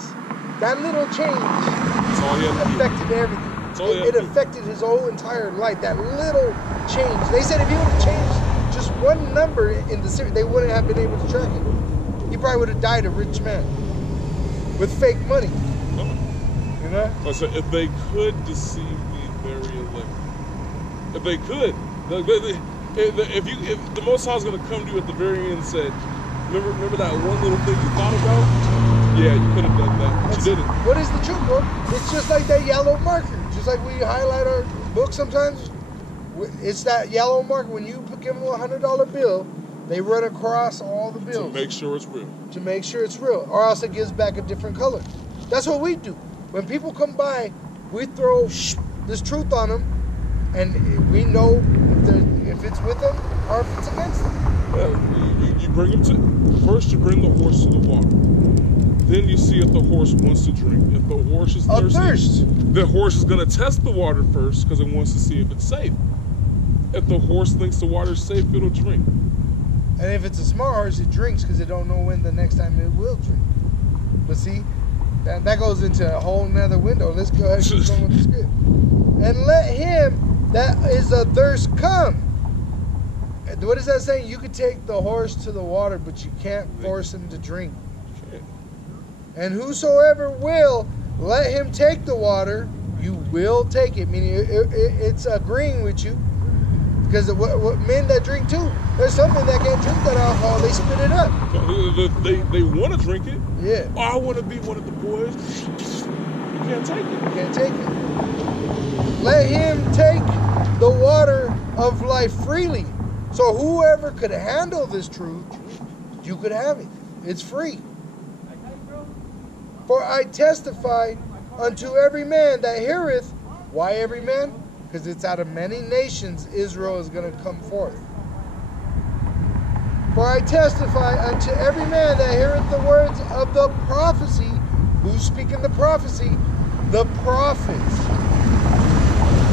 sense. That little change That's all he had to do. affected everything. That's all he had It to do. affected his whole entire life. That little change. They said if he would have changed just one number in the series, they wouldn't have been able to track it. He probably would have died a rich man with fake money. You know? I said, if they could deceive the very elect, if they could, if the Most High is going to come to you at the very end and said, remember that one little thing you thought about? Yeah, you could have done that, but you didn't. What is the truth, bro? It's just like that yellow marker. Just like we highlight our book sometimes. It's that yellow marker. When you give them a $100 bill, they run across all the bills. To make sure it's real. To make sure it's real. Or else it gives back a different color. That's what we do. When people come by, we throw this truth on them, and we know if it's with them or if it's against them. Yeah, you bring them to, first you bring the horse to the water. Then you see if the horse wants to drink. If the horse is thirsty, the horse is going to test the water first because it wants to see if it's safe. If the horse thinks the water is safe, it'll drink. And if it's a smart horse, it drinks because it don't know when the next time it will drink. But see, that goes into a whole nother window. Let's go ahead and keep going with the script. And let him that is athirst come. What is that saying? You could take the horse to the water, but you can't force him to drink. And whosoever will, let him take the water, you will take it. Meaning it's agreeing with you. Because what men that drink too, there's some men that can't drink that alcohol, they spit it up. They want to drink it. Yeah. Oh, I want to be one of the boys. You can't take it. You can't take it. Let him take the water of life freely. So whoever could handle this truth, you could have it. It's free. For I testify unto every man that heareth. Why every man? Because it's out of many nations Israel is going to come forth. For I testify unto every man that heareth the words of the prophecy. Who's speaking the prophecy? The prophets.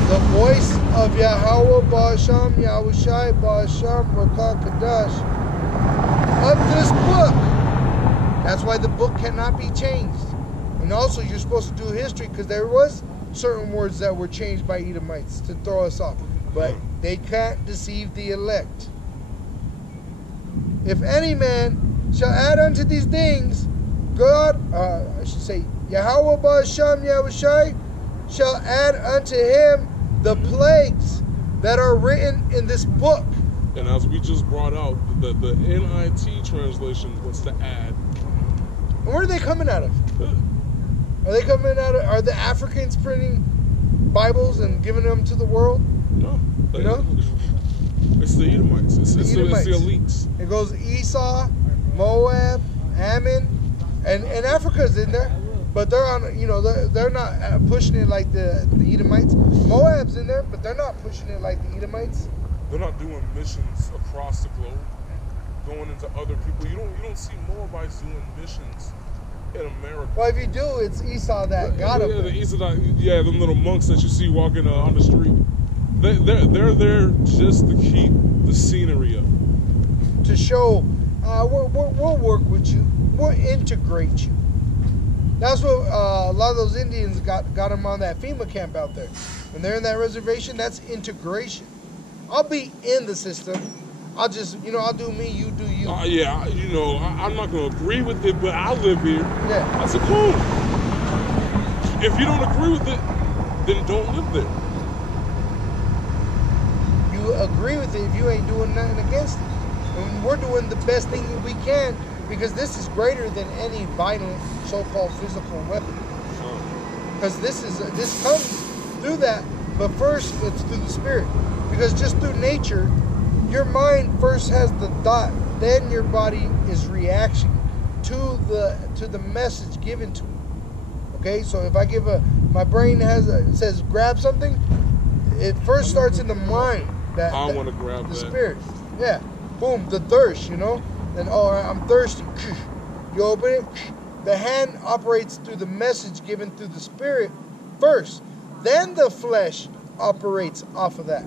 The voice of Yahweh Ba'asham Yahushai Ba'asham Rakah Kadash of this book. That's why the book cannot be changed. And also you're supposed to do history because there was certain words that were changed by Edomites to throw us off. But they can't deceive the elect. If any man shall add unto these things, God, I should say, Yahweh Ba'asham Yahushai shall add unto him the plagues that are written in this book. And as we just brought out, the NIT translation wants to add. And where are they coming out of? Are they coming out of, are the Africans printing Bibles and giving them to the world? No. You know? It's the Edomites. It's the elites. It goes Esau, Moab, Ammon, and Africa's in there. But they're on, you know, they're not pushing it like the Edomites. Moab's in there, but they're not pushing it like the Edomites. They're not doing missions across the globe, going into other people. You don't see Moabites doing missions in America. Well, if you do, it's Esau that got them. The Esau, them little monks that you see walking on the street. They're there just to keep the scenery up. To show, we'll work with you. We'll integrate you. That's what a lot of those Indians got them on that FEMA camp out there. When they're in that reservation, that's integration. I'll be in the system. I'll just, I'll do me, you do you. I'm not going to agree with it, but I live here. Yeah. I said, cool. If you don't agree with it, then don't live there. You agree with it if you ain't doing nothing against it. And we're doing the best thing we can because this is greater than any violent so-called physical weapon. Because this comes through that, but first it's through the spirit. Because just through nature, your mind first has the thought, then your body is reaction to the message given to it. Okay, so if I give my brain says grab something, it first starts in the mind. I want to grab the that. Spirit. Yeah, boom, the thirst. Then I'm thirsty. You open it. The hand operates through the message given through the Spirit first. Then the flesh operates off of that.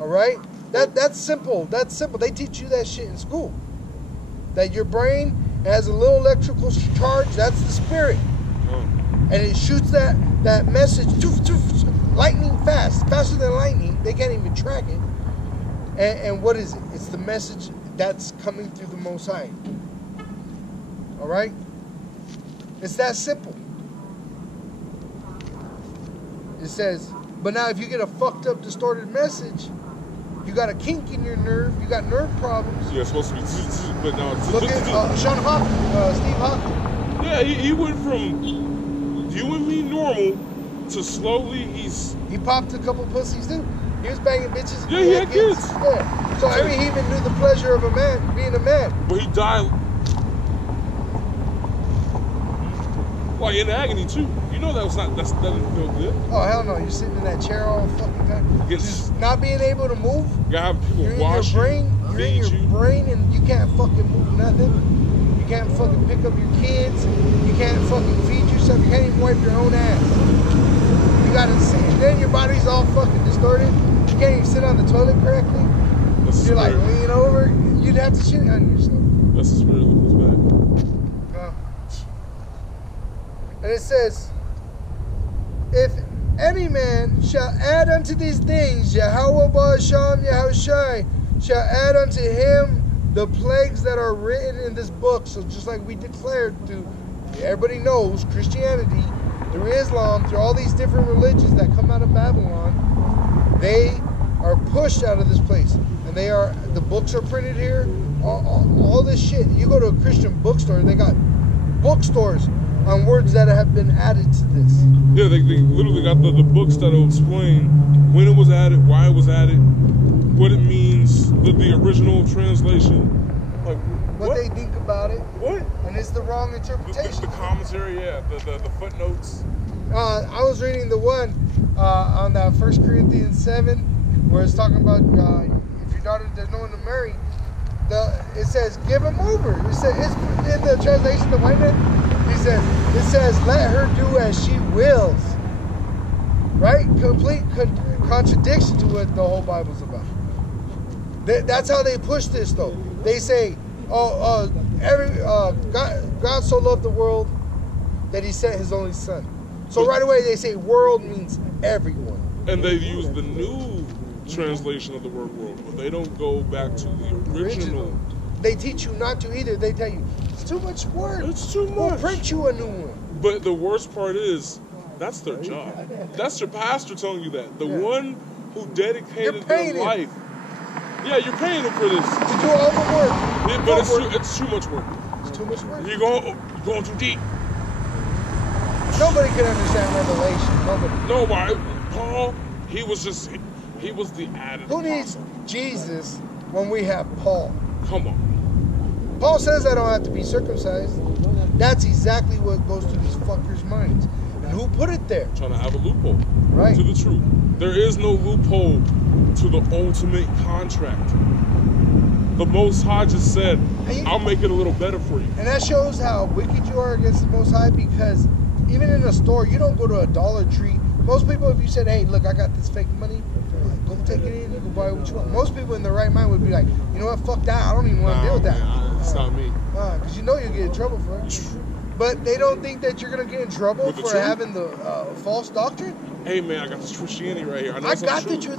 All right? That's simple. That's simple. They teach you that shit in school. That your brain It has a little electrical charge. That's the spirit. And it shoots that message lightning fast, faster than lightning. They can't even track it. And what is it? It's the message that's coming through the Most High. All right? It's that simple. It says, but now if you get a fucked up, distorted message, you got a kink in your nerve, you got nerve problems. Yeah, it's supposed to be, but now it's... Look at Sean Hawkins, Steve Hawkins. Yeah, he went from you and me normal to slowly he popped a couple pussies too. He was banging bitches. Yeah, he had kids. Yeah. So I mean, he even knew the pleasure of a man being a man. But he died like in agony too. You know that didn't feel good. Oh hell no! You're sitting in that chair all fucking time. Just not being able to move. You gotta have people wash your brain, and you can't fucking move nothing. You can't fucking pick up your kids. You can't fucking feed yourself. You can't even wipe your own ass. You gotta sit. Then your body's all fucking distorted. You can't even sit on the toilet correctly. You're like leaning over. You'd have to shit on yourself. That's the spirit that comes back. And it says, if any man shall add unto these things, Yahweh Ba'asham Yahushai shall add unto him the plagues that are written in this book. So just like we declared through, everybody knows, Christianity, through Islam, through all these different religions that come out of Babylon, they are pushed out of this place. And the books are printed here, all this shit. You go to a Christian bookstore, they got bookstores on words that have been added to this. Yeah, they literally got the books that will explain when it was added, why it was added, what it means, the original translation, like what they think about it. What? And it's the wrong interpretation. The commentary, yeah, the footnotes. I was reading the one on that 1 Corinthians 7, where it's talking about if your daughter, there's no one to marry. It says give them over. It's in the translation, the white man. It says, let her do as she wills. Right? Complete contradiction to what the whole Bible's about. That's how they push this, though. They say, God so loved the world that he sent his only son. So right away they say world means everyone. And they use the new translation of the word world, but they don't go back to the original. They teach you not to either. They tell you, it's too much work. It's too much. We'll print you a new one. But the worst part is, that's their job. That's your pastor telling you that. The one who dedicated their life. Yeah, you're paying them for this. To do all the work. Yeah, but it's too much work. It's too much work. You're going too deep. Nobody can understand Revelation. Nobody. No, why? Paul, he was the added. Who needs Jesus when we have Paul? Come on. Paul says I don't have to be circumcised. That's exactly what goes through these fuckers' minds. And who put it there? Trying to have a loophole right to the truth. There is no loophole to the ultimate contract. The Most High just said, I'll make it a little better for you. And that shows how wicked you are against the Most High, because even in a store, you don't go to a Dollar Tree. Most people, if you said, hey, look, I got this fake money, go take it in, you can buy what you want. Most people in their right mind would be like, you know what, fuck that, I don't even want to deal with that. It's not me. Because you know you'll get in trouble for it. But they don't think that you're going to get in trouble for having the false doctrine. Hey, man, I got this Christianity right here. I got the truth.